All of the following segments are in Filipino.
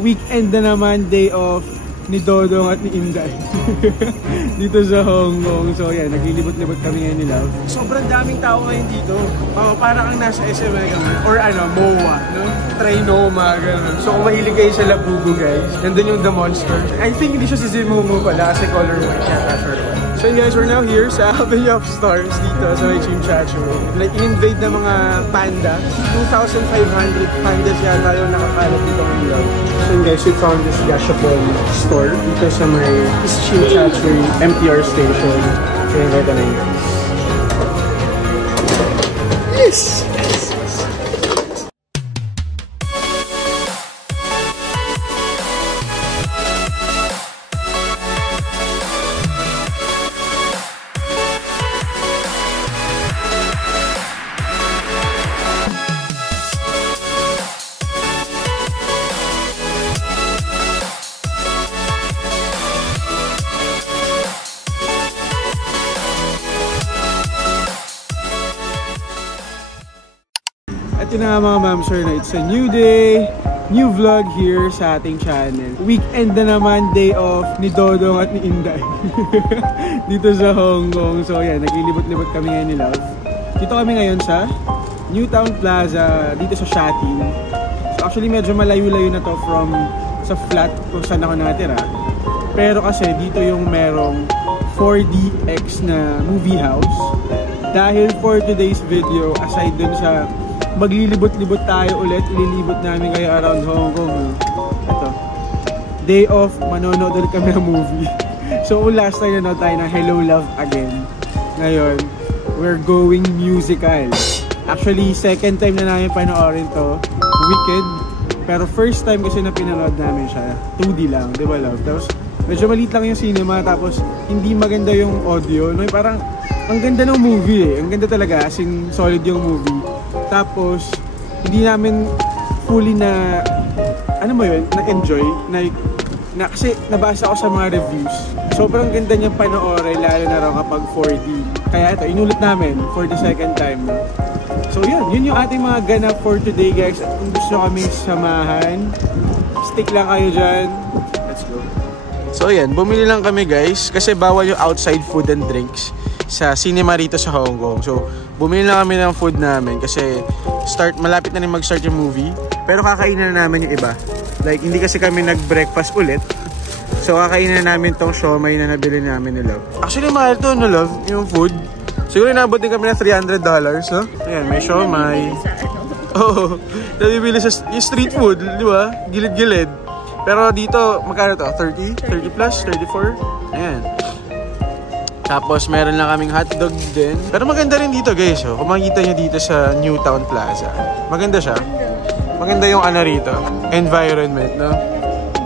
weekend na naman, day off ni Dodong at ni Inday dito sa Hong Kong. So yan, naglilibot-libot kami ngayon ni Love. Sobrang daming tao ngayon dito. Parang kang nasa SM or MOA, no? Trinoma, gano'n. So kung mahilig kayo sa Labubu, guys, nandun yung The Monster. I think hindi siya si Zimumu pala kasi color white yata, sure. So guys, we're now here sa Avenue of Stars dito sa may Chimchacho. Like, in-invade na mga panda. 2,500 pandas yata yung nakakalat dito ng Love. So guys, we found this Gashapon store dito sa may Chimchacho MTR station. So yun, ito na yun, guys. Yes! Ito na nga mga ma'am sir na it's a new day, new vlog here sa ating channel. Weekend na naman, day off ni Dodong at ni Inday dito sa Hong Kong. So yan, naglilibot-libot kami ngayon ni Love. Dito kami ngayon sa New Town Plaza, dito sa Shatin. So actually medyo malayo-layo na to from sa flat kung saan ako natira. Pero kasi dito yung merong 4DX na movie house. Dahil for today's video, aside dun sa maglilibot-libot tayo ulit, ililibot namin kayo around Hong Kong. Ito, day off, manonood ulit kami ng movie. So last time nanonood tayo ng Hello Love Again. Ngayon, we're going musical. Actually, second time na namin panoorin to, Wicked. Pero first time kasi na pinanood namin siya, 2D lang, di ba Love? Tapos medyo maliit lang yung cinema, tapos hindi maganda yung audio. No? Parang ang ganda ng movie eh. Ang ganda talaga, as in solid yung movie. Tapos, hindi namin fully na, ano mo yun, na-enjoy. Kasi nabasa ko sa mga reviews. Sobrang ganda niyang panoorin, lalo na raw kapag 4D. Kaya ito, inulit namin for the second time. So yun yung ating mga ganap for today guys. At kung gusto kami samahan, stick lang kayo dyan. Let's go. So yan, bumili lang kami guys. Kasi bawal yung outside food and drinks sa cinema rito sa Hong Kong. So, bumili na kami ng food namin kasi malapit na rin mag-start yung movie. Pero kakainin na namin yung iba. Like, hindi kasi kami nag-breakfast ulit. So, kakainin na namin tong siomai na nabili namin ni Love. Actually, mahal to, no Love? Yung food. Siguro nabot din kami na $300, no? Ayan, may siomai. Oo. Nabibili sa street food, di ba? Gilid-gilid. Pero dito, magkano to? 30? 30 plus? 34? Ayan. Tapos meron lang kaming hotdog din. Pero maganda rin dito guys. Kung makikita nyo dito sa New Town Plaza. Maganda siya. Maganda yung ano rito. Environment, no?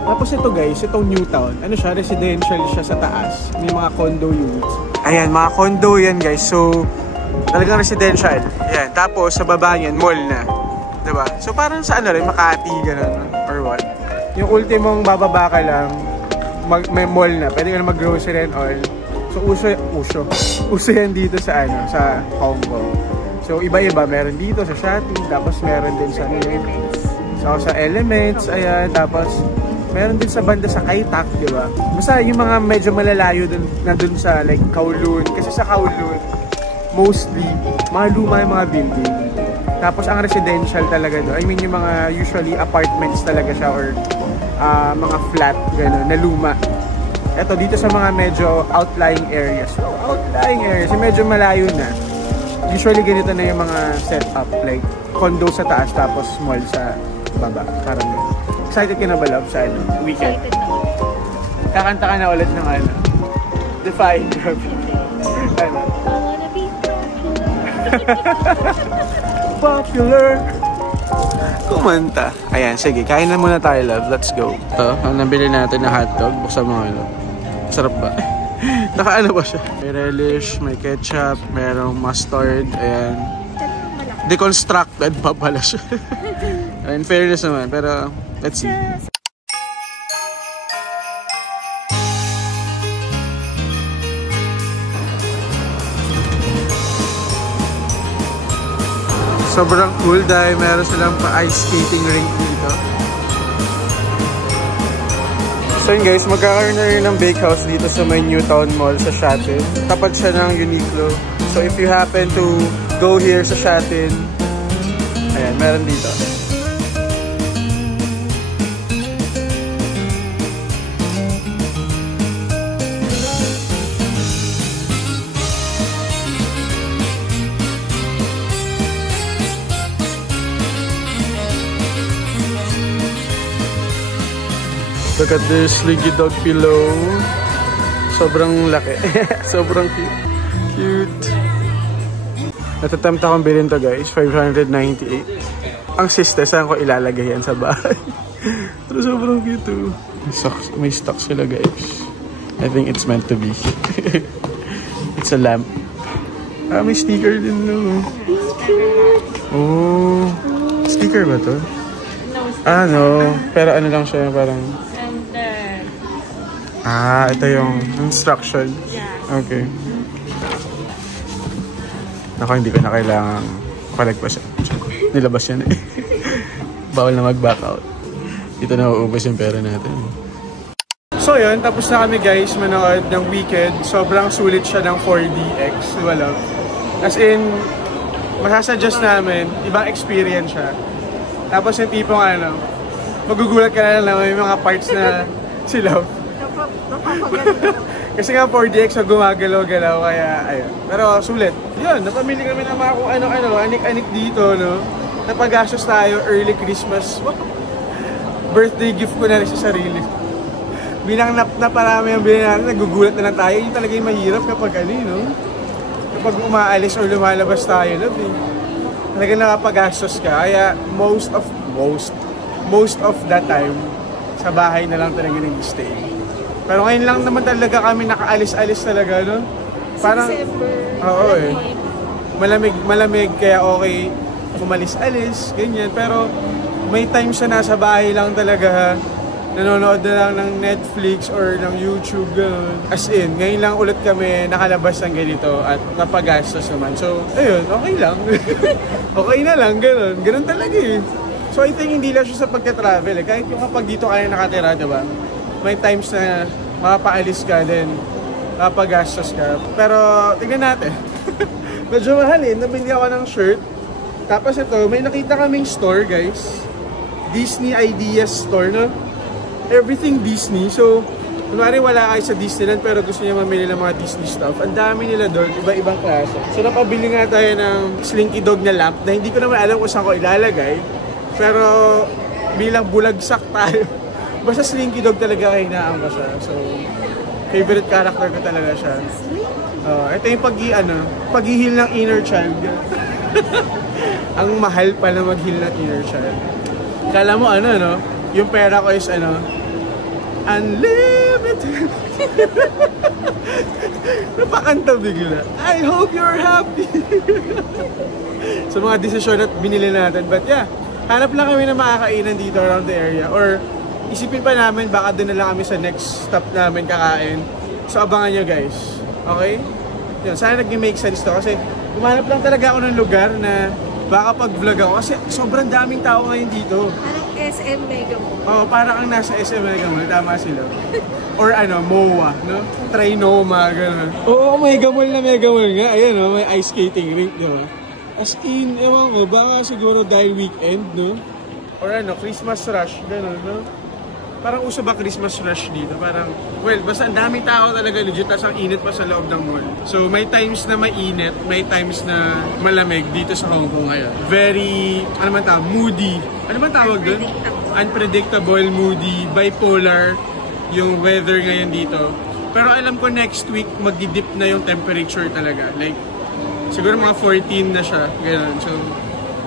Tapos ito guys, itong New Town. Ano siya? Residential siya sa taas. May mga condo units. Ayan, mga condo yan guys. So, talagang residential. Ayan. Tapos sa baba yan, mall na. Diba? So parang sa ano rin, Makati, ganun. Or what? Yung ultimong bababa ka lang, may mall na. Pwede ka na mag-grocery and all. So uso yan dito sa sa Hong Kong. So iba-iba, meron dito sa Shatin, tapos meron din sa Elements, ayan, tapos meron din sa banda sa Kai Tak, di ba? Basta yung mga medyo malalayo dun sa like Kowloon, kasi sa Kowloon mostly mga luma yung mga building. Tapos ang residential talaga doon, I mean yung mga usually apartments talaga siya or mga flat gano'n na luma. Ito, dito sa mga medyo outlying areas. So, outlying areas, yung medyo malayo na. Usually, ganito na yung mga setup. Like, condo sa taas, tapos mall sa baba. Parang yun. Excited ka na ba, Love, sa weekend? Excited na. Kakanta ka na ulit ng Define Love. I wanna be popular. Kumanta. Ayan, sige. Kain na muna tayo, Love. Let's go. Ito, ang nabili natin na hotdog. Buksan mo nga, sarap ba? Naka-ano ba siya? May relish, may ketchup, merong mustard, ayan. Deconstructed pa pala siya. In fairness naman, pero let's see. Sobrang cool dahil meron silang pa ice skating rink dito. So yun guys, magkakaroon na rin ng bakehouse dito sa may Newtown Mall sa Shatin. Tapat siya ng Uniqlo. So if you happen to go here sa Shatin, ayan, meron dito. Look at this Slinky Dog pillow. Sobrang laki. Sobrang cute. Cute. Natatempt akong bilhin to guys. 598. Ang siste, saan ko ilalagay yan sa bahay? Pero sobrang cute too. May stock sila guys. I think it's meant to be. It's a lamp. Ah, may sticker din no. Oh. Sticker ba to? Ah, no. Pero ano lang siya, parang... Ah, ito yung instruction. Yeah. Okay. Naku, hindi ko na kailangan palagpas siya. Nilabas yan eh. Bawal na mag-back out. Dito na uubos yung pera natin. So yun, tapos na kami guys manood ng Wicked. Sobrang sulit siya ng 4DX. Wala. As in, masasuggest namin, ibang experience siya. Tapos yung tipong ano, magugulat ka na lang may mga parts na sila. Kasi nga 4DX so gumagalaw-galaw kaya ayun. Pero sulit. Yun, napamili kami ng mga kung ano-ano, anik-anik dito, no. Napagastos tayo early Christmas. Birthday gift ko na rin sa sarili. Bilang naparami ang bilhin natin, nagugulat na lang tayo. Yun talaga yung mahirap kapag ano, no. Kapag umaalis o lumalabas tayo, love eh. Talagang nakapagastos ka. Kaya most of that time, sa bahay na lang talaga nag-stay. Pero ngayon lang naman talaga kami nakaalis-alis talaga, no? Parang, oo eh. Malamig, kaya okay umalis-alis, ganyan. Pero may times na nasa bahay lang talaga, nanonood na lang ng Netflix or ng YouTube, gano'n. As in, ngayon lang ulit kami nakalabas ng ganito at napagastos naman. So, ayun, okay lang. Okay na lang, gano'n. Gano'n talaga eh. So, I think hindi lang siya sa pagka-travel eh. Kahit yung kapag dito kayo nakatira, diba? May times na makapaalis ka, then mapagastos ka. Pero, tignan natin. Medyo mahal eh. Nabili ako ng shirt. Tapos ito, may nakita kaming store, guys. Disney Ideas Store, no? Everything Disney. So, kunwari wala kayo sa Disneyland pero gusto niya mamili ng mga Disney stuff. Ang dami nila doon, iba-ibang klase. So, napabili nga tayo ng Slinky Dog na lamp na hindi ko naman alam kung saan ko ilalagay. Pero, bilang bulagsak tayo. Basta Slinky Dog talaga kahinaan ko siya. So, favorite character ko talaga siya. Ito yung pag-heal ng inner child. Ang mahal pa na mag-heal ng inner child. Kala mo no? Yung pera ko is unlimited. Napakanta bigla. I hope you're happy. So mga desisyon at binili natin. But yeah, hanap lang kami na makakainan dito around the area. Or isipin pa namin baka doon na lang kami sa next stop namin kakain. So abangan nyo guys. Okay? Yun, sana nag-make sense to. Kasi umanap lang talaga ako ng lugar na baka pag-vlog ako. Kasi sobrang daming tao ngayon dito. SM Mega Mall. Oo, parang ang nasa SM Mega Mall. Tama sila. Or MOA, no? Trinoma, gano'n. Oo, Mega Mall na Mega Mall nga. Ayan, no? May ice skating rink, diba? As in, ewan ko, baka siguro dahil weekend, no? Or Christmas rush, gano'n, no? Parang uso ba Christmas rush dito? Parang, well, basta ang daming tao talaga legit, tas ang init pa sa loob ng mall. So, may times na mainit, may times na malamig dito sa Hong Kong ngayon. Very, moody. Ano man tawag doon? Unpredictable, moody, bipolar yung weather ngayon dito. Pero alam ko next week, mag-dip na yung temperature talaga. Like, siguro mga 14 na siya. Ganun. So,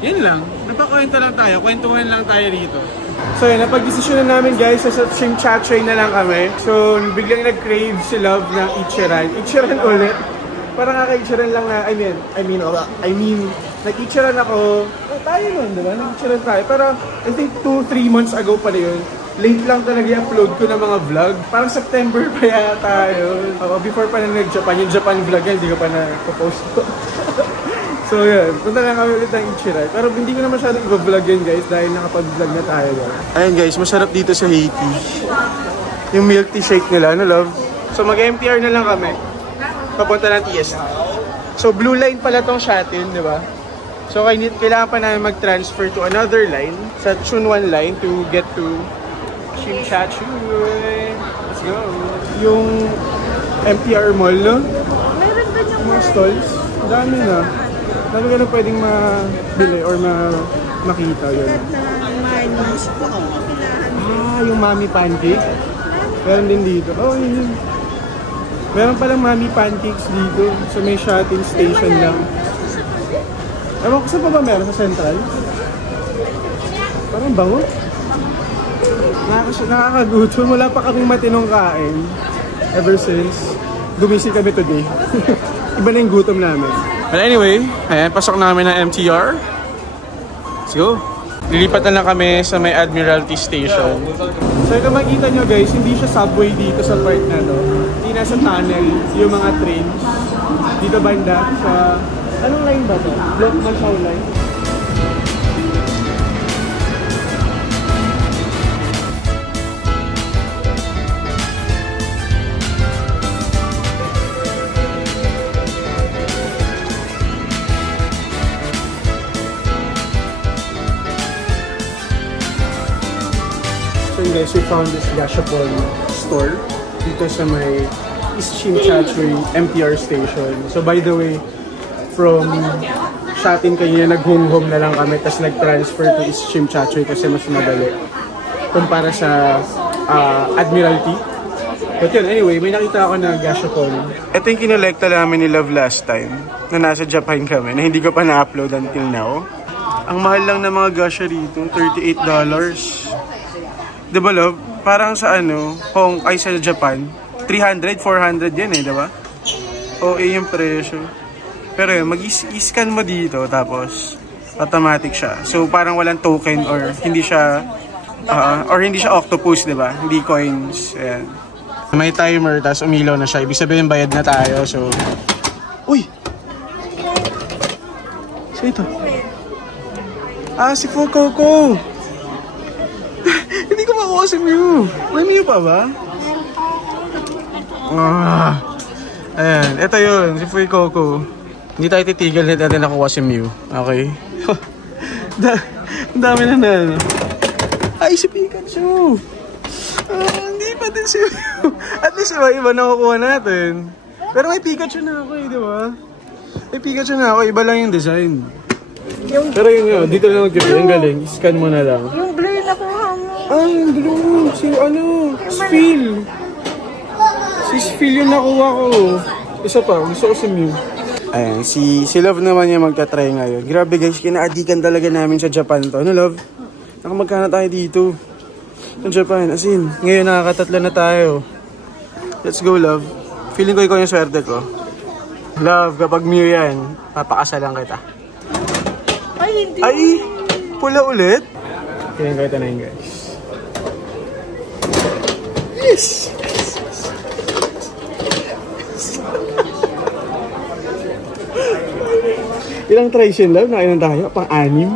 yun lang. Napakwento lang tayo. Kwentuhan lang tayo dito. So yun, napag-desisyon na namin guys, sa Chimchachoy na lang kami. So, biglang nag-crave si Love ng Ichiran. Ichiran ulit. Parang kaka-Ichiran lang na, I mean, nag-Ichiran ako. Tayo nun, diba? Nag-Ichiran tayo. Pero, I think 2-3 months ago pala yun. Late lang talaga i-upload ko ng mga vlog. Parang September pa yata yun. Before pa na nag-Japan. Yung Japan vlog yan, hindi ko pa na-post ko. So yun, punta lang kami ulit ng Ichiran. Pero hindi ko na masyadong i-vlog yun guys dahil nakapag-vlog na tayo. Ayun guys, masarap dito sa Haiti. Yung milk tea shake nila, ano love? So mag-MTR na lang kami. Papunta ng TST. So blue line pala tong Shatin, di ba? So kailangan pa namin mag-transfer to another line, sa Chunwan line to get to Chimchachoy. Let's go! Yung MTR Mall, no? Meron ba yung mga stalls? Dami na. Dami ka na pwedeng mabili or makita yun. Yung Mami Pancake. Meron din dito. Oh, yun. Meron palang Mami Pancakes dito. So may Shatin station lang. Ewan ko saan pa ba meron? Sa Central? Parang bango. Nakakagutom. Wala pa kaming matinong kain. Ever since gumising kami today. Iba na yung gutom namin. But anyway, ayan, pasok namin ng MTR. Let's go. Lilipat na lang kami sa may Admiralty Station. So ito makikita nyo guys, hindi siya subway dito sa part na to. Hindi nasa tunnel yung mga trains. Dito banda sa... Anong line ba to? Block Manshaw line? So guys, we found this Gashapon store dito sa may East Chimchachoy MTR station. So by the way, from Shatin kanina nag-home na lang kami, tapos nag-transfer to East Chimchachoy kasi mas madali kumpara sa Admiralty. But yun, anyway, may nakita ako na Gashapon. Ito yung kinolekta namin ni Love last time na nasa Japan kami, na hindi ko pa na-upload until now. Ang mahal lang ng mga gasha rito, $38. Diba love? Parang sa sa Japan, 300, 400 yan eh, diba? OA yung presyo. Pero yun, mag-scan mo dito, tapos automatic siya. So parang walang token or hindi siya octopus, diba? Hindi coins. Ayan. May timer, tapos umilaw na siya. Ibig sabihin bayad na tayo, so... Uy! So ito. Si Fuecoco! Hindi ko makuha si Mew. May Mew pa ba? Ayan, ito yun, si Fuecoco. Hindi tayo titigil, hindi natin nakuha si Mew. Okay? Dami na. Ay, si Pikachu! Hindi pa din si Mew. At least iba nakukuha natin. Pero may Pikachu na ako di ba? May Pikachu na ako, iba lang yung design. Pero yun dito na mag-gipin, ang galing. Scan mo na lang. Yung blue na kuha mo. Yung blue. Spheal. Si Spheal yung nakuha ko. Isa pa, gusto ko si Mew. Ayan, si Love naman yung magta-try ngayon. Grabe guys, kinaadikan talaga namin sa Japan to. Ano Love? Nakamagkana tayo dito. Sa Japan, as in, ngayon nakakatatlo na tayo. Let's go Love. Feeling ko ikaw yung swerte ko. Love, kapag Mew yan, papakasalan kita. Ay, hindi. Ay, pula ulit. Feeling ko ito na yun guys. Yes! Ilang tries yun, Love? Nakailan tayo? Pang-anim?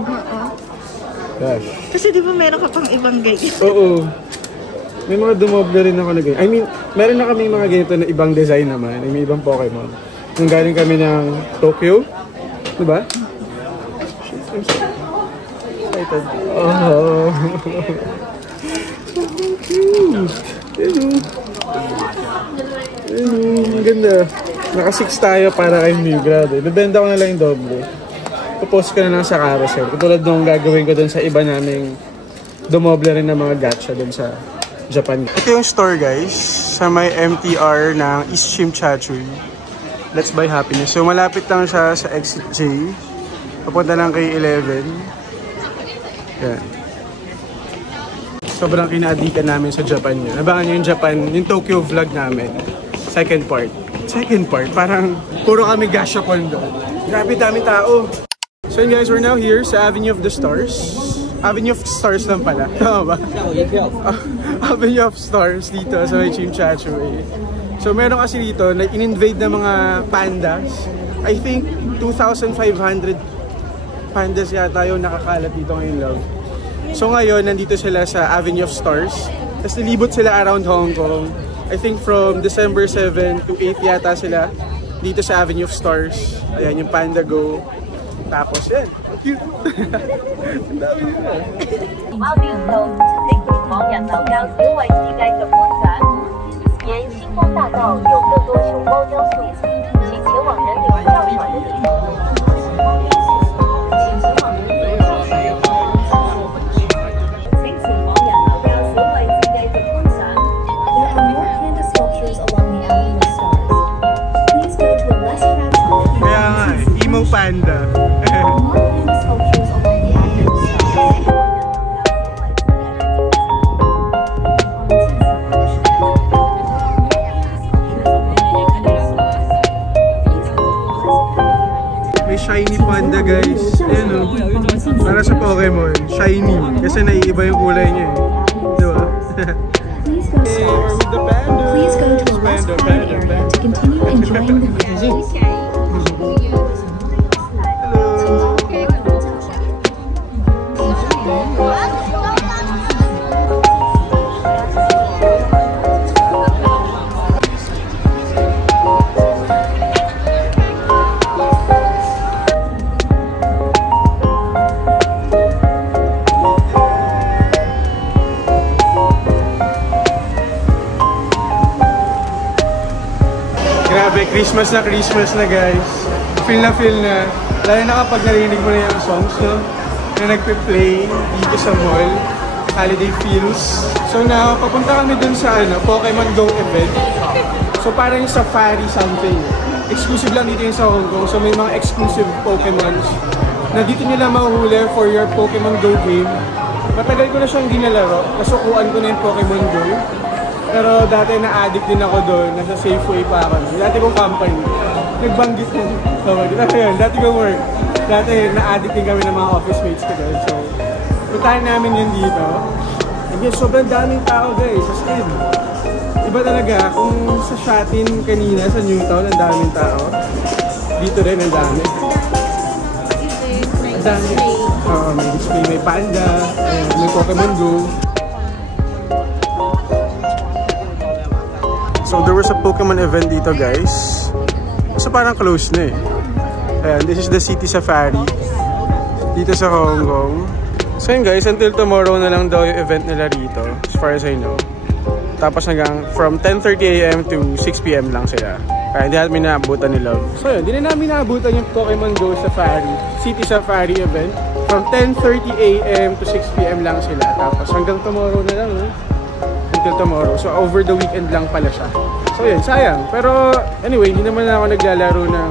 Gosh. Kasi di ba meron ka pang ibang ganyan? Oo. May mga dumoble rin ako na ganyan. I mean, meron na kami mga ganito na ibang design naman. May ibang Pokemon. Nung galing kami ng Tokyo. Diba? Excited. Oh. So cute. Ang ganda. Naka-6 tayo para kay Mew. Grabe. Bibenda ko na lang yung doble. Popost ka na lang sa carousel. Katulad nung gagawin ko dun sa iba naming dumoble rin ng mga gacha dun sa Japan. Ito yung store guys. Sa may MTR ng East Chimchachoy. Let's Buy Happiness. So malapit lang siya sa Exit J. Papunta lang kay 11. Yan. Sobrang kinaadikan namin sa Japan yun. Abangan nyo yung Japan, yung Tokyo vlog namin. Second part, parang puro kami Gashapon doon. Grabe dami tao. So yun guys, we're now here sa Avenue of the Stars. Avenue of Stars lang pala. Tama ba? Avenue of Stars dito sa may Chimchachoy. So meron kasi dito na in-invade na mga pandas. I think 2,500 pandas yata yung nakakalat dito ngayon, Love. So ngayon, nandito sila sa Avenue of Stars. Tapos nilibot sila around Hong Kong. I think from December 7 to 8 yata sila dito sa Avenue of Stars. Ayan yung Panda Go. Tapos yan. Cute. Ang dami nila. 沿星光大道有更多熊猫雕塑，请前往人流较少的地方。請前往人流較少位置繼續觀賞。There are more panda sculptures along the Avenue of Stars. Please go to a less crowded Kaya nga eh, emo panda. More panda sculptures along the Avenue of Stars. May shiny panda guys. Ayan o. Para sa Pokemon. Shiny. Kasi naiiba yung kulay niya eh. Diba? Hey, we're with the panda. Please go to a less crowded area to continue enjoying the view. Grabe, Christmas na guys. Feel na. Lalo na kapag narinig mo na yung songs, no? Na nagpe-play dito sa mall. Holiday feels. So now, papunta kami dun sa Pokemon Go event. So parang yung safari something. Exclusive lang dito yung sa Hong Kong. So may mga exclusive Pokemons na dito nyo lang mahuhuli for your Pokemon Go game. Matagal ko na siyang dinalaro. Nasukuan ko na yung Pokemon Go. Pero dati na-addict din ako doon, nasa Safeway pa ako. Dati kong company, nagbanggit ko. Dati kong work. Dati na-addict din kami ng mga office mates ko doon. So, puntahan namin yun dito. And yes, sobrang daming tao guys, as in. Iba talaga, kung sa Shatin kanina, sa Newtown, ang daming tao. Dito rin, ang dami. Ang dami. May display, may panda, may Pokemon Go. So there was a Pokemon event dito guys. So parang close na eh. Ayan, this is the City Safari dito sa Hong Kong. So yun guys, until tomorrow na lang daw yung event nila rito, as far as I know. Tapos hanggang from 10:30 AM to 6 PM lang sila. Kaya hindi namin naabutan ni Love. So yun, hindi na namin naabutan yung Pokemon Go Safari, City Safari event. From 10:30 AM to 6 PM lang sila. Tapos hanggang tomorrow na lang until tomorrow. So over the weekend lang pala siya. So yun, sayang. Pero anyway, hindi naman ako naglalaro ng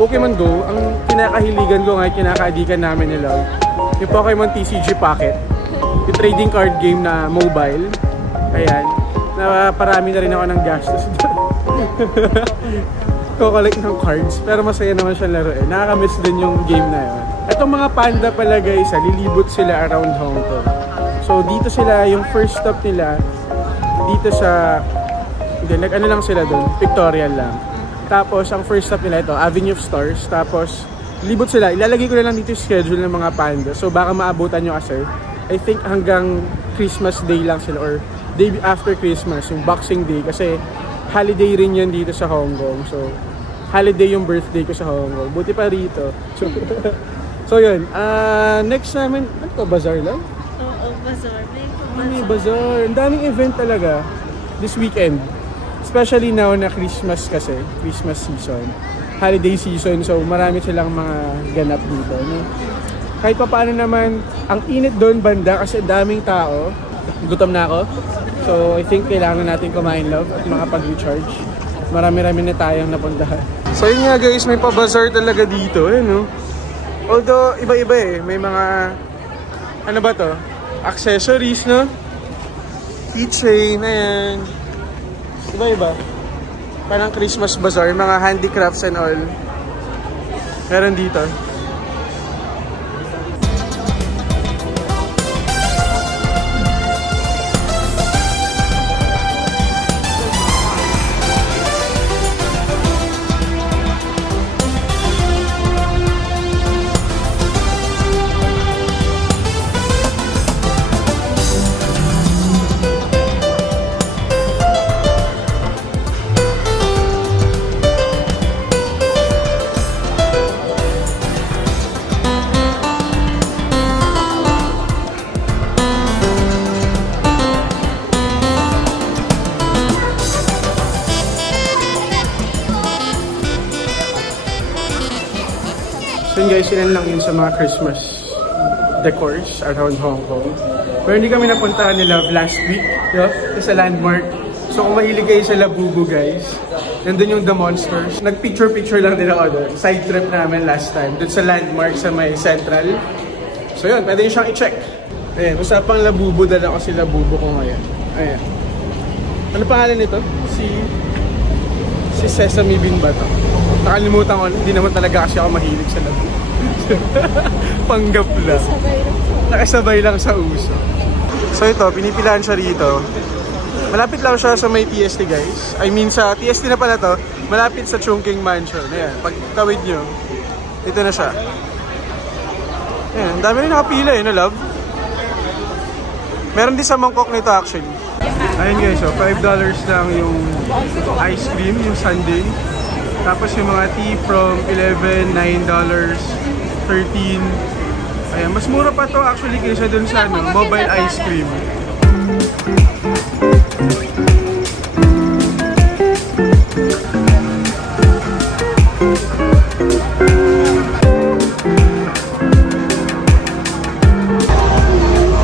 Pokemon Go. Ang kinakahiligan ko ngayon, kinakaadikan namin ni Love, yung Pokemon TCG Pocket. Yung trading card game na mobile. Ayan. Naparami na rin ako ng gastos doon. Ko-collect ng cards. Pero masaya naman siyang laruin. Nakakamiss din yung game na yun. Itong mga panda pala guys, lilibot sila around Hong Kong. So dito sila, yung first stop nila dito sa, hindi, nag-ano lang sila doon, pictorial lang. Tapos ang first stop nila ito, Avenue of Stars. Tapos libot sila, ilalagay ko na lang dito yung schedule ng mga panda. So baka maabutan nyo kasi, I think hanggang Christmas Day lang sila, or day after Christmas, yung Boxing Day. Kasi holiday rin yan dito sa Hong Kong. So holiday yung birthday ko sa Hong Kong. Buti pa rito. So yun, next namin, ano to, bazaar lang? Oo, bazaar. May bazaar. Ang daming event talaga this weekend. Especially now na Christmas kasi. Christmas season. Holiday season. So marami silang mga ganap dito. No? Kahit pa paano naman, ang init doon banda kasi daming tao. Gutom na ako. So I think kailangan natin kumain, Love, at makapag-recharge. Marami-rami na tayong napuntahan. So yun nga guys, may pa-bazaar talaga dito. Eh, no? Although iba-iba eh. May mga, ano ba to? Accessories, no? Keychain, ayan. Iba-iba. Parang Christmas bazaar, mga handicrafts and all. Meron dito. guys, ilan lang yun sa mga Christmas decors around Hong Kong. Pero hindi kami napuntahan ni Love last week, sa landmark. So kung mahilig kayo sa Labubu guys, nandun yung The Monsters. Nag-picture-picture lang din ako doon. Side trip namin last time, doon sa landmark sa may Central. So yun, pwede nyo siyang i-check. Ayan, usapang Labubu, dala ko si Labubu ko ngayon. Ayan. Ano pangalan nito? Si Sesame Bean ba ito? Nakalimutan ko, hindi naman talaga kasi ako mahilig sa Labubu. Panggap lang. Nakasabay lang sa uso. So ito, pinipilaan siya rito. Malapit lang siya sa may TST guys. I mean sa TST na pala to. Malapit sa Chungking Mansion. Ayan, pag tawid nyo, ito na siya. Ayan, ang dami rin nakapila no love? Meron din sa Mongkok nito actually. Ayun guys, so $5 lang yung ice cream, yung sundae. Tapos yung mga tea from $11, $9, $13. Ayan, mas mura pa to actually kaysa dun sa mobile ice cream.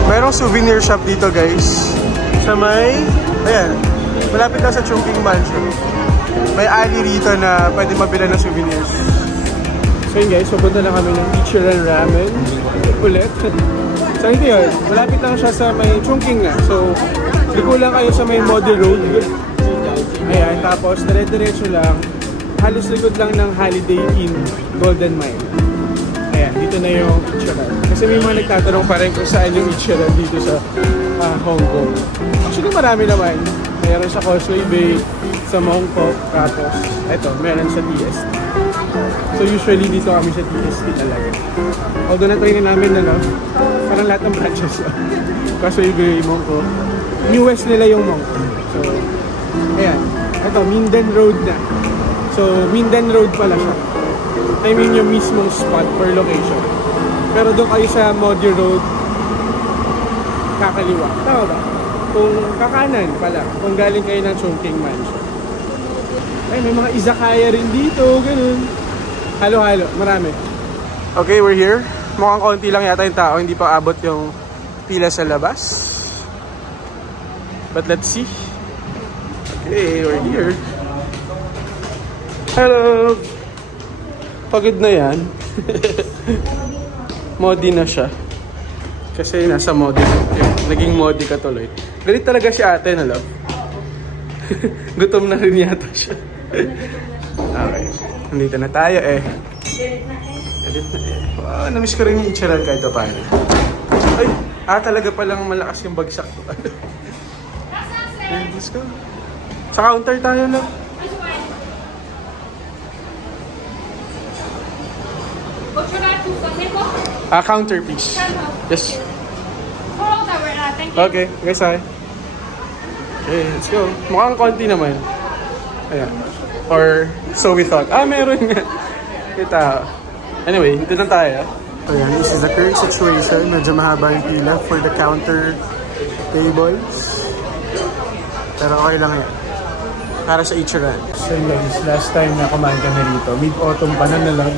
Merong souvenir shop dito guys. Sa may, ayan, malapit lang sa Chungking Mansion. May alley rito na pwede mabila ng souvenirs. So yun guys, pupunta na kami ng Ichiran Ramen ulit. So ito yun, malapit lang siya sa may Chungking na. So, liko lang kayo sa may Model Road. Ayan, tapos dire-diretso lang. Halos likod lang ng Holiday Inn Golden Mile. Ayan, dito na yung Ichiran. Kasi may mga nagtatanong pa rin kung saan yung Ichiran dito sa Hong Kong. Actually marami naman. Meron sa Causeway Bay, sa Mongkok, tapos eto, meron sa TST. So usually dito kami sa TST talaga. Although na-try na namin na parang lahat ng branches lang. Causeway Bay, Mongkok. New West nila yung Mongkok. So, ayan. Eto, Minden Road na. So, Minden Road pala siya. I mean yung mismong spot per location. Pero doon kayo sa Modi Road, kakaliwa. Tama ba? Kung kakanan pala, kung galing kayo ng Chungking Mansion. Ay, may mga izakaya rin dito, ganun. Halo-halo, marami. Okay, we're here. Mukhang konti lang yata yung tao, hindi pa abot yung pila sa labas. But let's see. Okay, we're here. Hello! Pagod na yan. Modi na siya. Kasi nasa Modi. Naging Modi ka tuloy. Galit talaga si ate na love. Gutom na rin yata siya. Okay. Nandito na tayo eh. Galit na eh. Wow, namiss ko rin yung Ichiran kahit pa paano. Ay! Talaga palang malakas yung bagsak ko. Let's go. Sa counter tayo love. Counter please. Yes. Okay, guys, hi. Okay, let's go. Mukhang konti naman. Ayan. Or, so we thought. Meron nga. Kita. Anyway, dito na tayo. Ayan, this is the current situation. Medyo mahaba yung pila for the counter tables. Pero okay lang yan. Para sa Ichiran. So guys, last time na kumain kami rito. Mid-autumn pa na lang.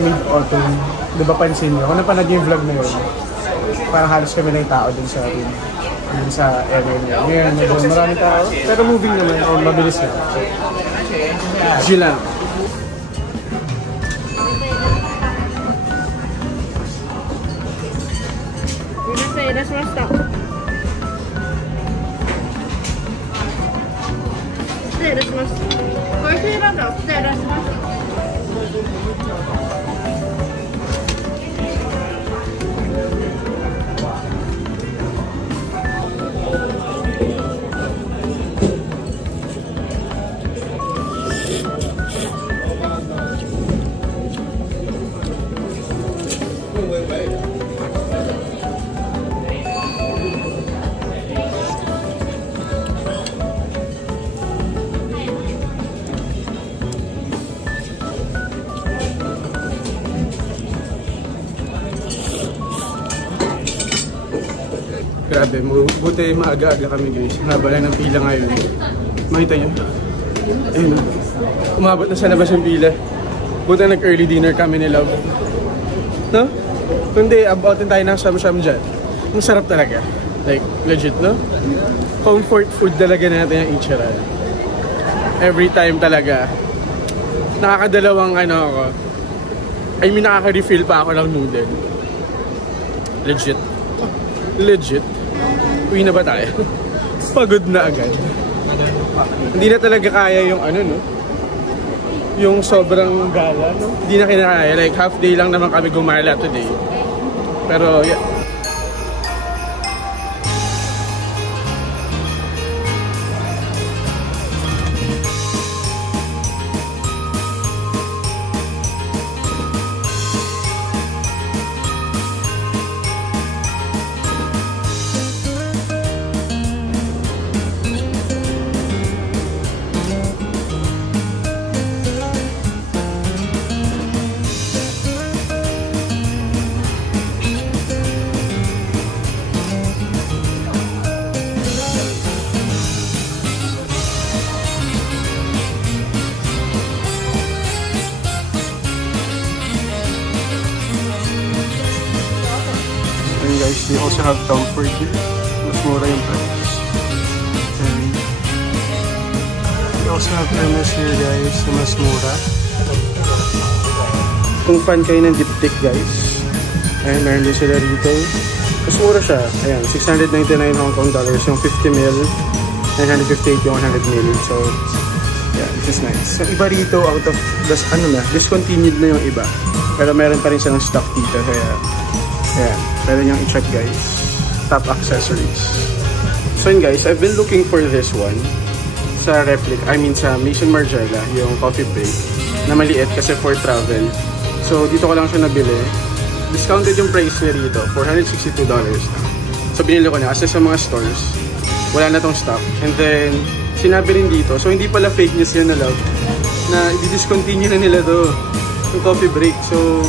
Mid-autumn. Diba pansin nyo? Kung napanood yung vlog na yun, parang halos kami na yung tao dun sa area niya. Ngayon, medyo maraming tao. Pero moving naman, mabilis lang. G lang. Grabe, buti maaga-aga kami guys. Haba lang ng pila ngayon. Makita nyo. Ayun, umabot na sa labas yung pila. Buta nag-early dinner kami ni Love. No? Kundi, aboutin tayo ng sham-sham dyan. Ang sarap talaga. Like, legit, no? Comfort food talaga natin yung Ichiran. Every time talaga. Nakakadalawang ano ako. I mean, nakaka-refill pa ako ng noodle. Legit. Legit. Uwi na ba tayo? Pagod na agad. Hindi na talaga kaya yung ano, no? Yung sobrang gala, no? Hindi na kinakaya. Like, half day lang naman kami gumala today. Pero, yeah. Guys, they also have comfort here. Mas mura yung price. And they also have MS here guys na mas mura. Kung fan kayo ng diptyque guys, ayan, meron din sila rito. Mas mura siya. Ayan, 699 Hong Kong dollars yung 50 ml, 958 yung 100 ml. So, yeah, this is nice. Yung iba rito, out of, discontinued na yung iba. Pero meron pa rin silang stock dito. Kaya, ayan, pwede niyang i-check guys. Top accessories. So yun guys, I've been looking for this one sa replica, sa Maison Margiela, yung coffee break na maliit kasi for travel. So dito ko lang siya nabili. Discounted yung price niya rito, $462 na. So binili ko na kasi sa mga stores wala na tong stock. And then sinabi rin dito, so hindi pala fake news yun na Love, na i-discontinue na nila to, yung coffee break. So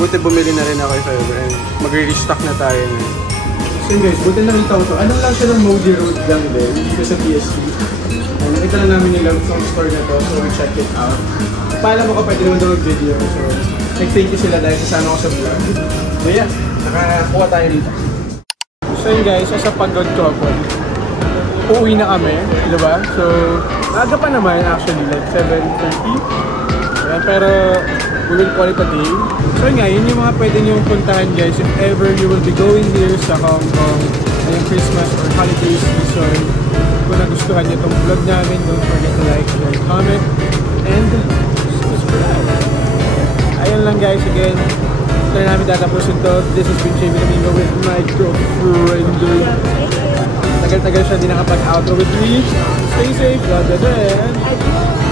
buti bumili na rin ako if ever and mag-restock na tayo ngayon. So guys, buti nakita ko to. Ano lang siya ng Modi Road lang din dito sa PSP. And nakita lang namin yung Love Song store na to, so we check it out. Paalam mo kapag din naman video. So thank you sila dahil kasama ko sa vlog. So yeah, nakakuha tayo dito. So yun guys, as a pagod couple, uuwi na kami, diba? So maaga pa naman actually, like 7:30. Pero we will call it a day. So nga, yun yung mga pwede nyo puntahan guys if ever you will be going here sa Hong Kong ngayong Christmas or holiday season. Kung nagustuhan nyo itong vlog namin, don't forget to like, share, comment, and subscribe. Ayun lang guys, again, ito na namin tatapusin to. This has been Jamie Domingo with my girlfriend. Tagal-tagal siya din nakapag-outro with me. Stay safe, God bless.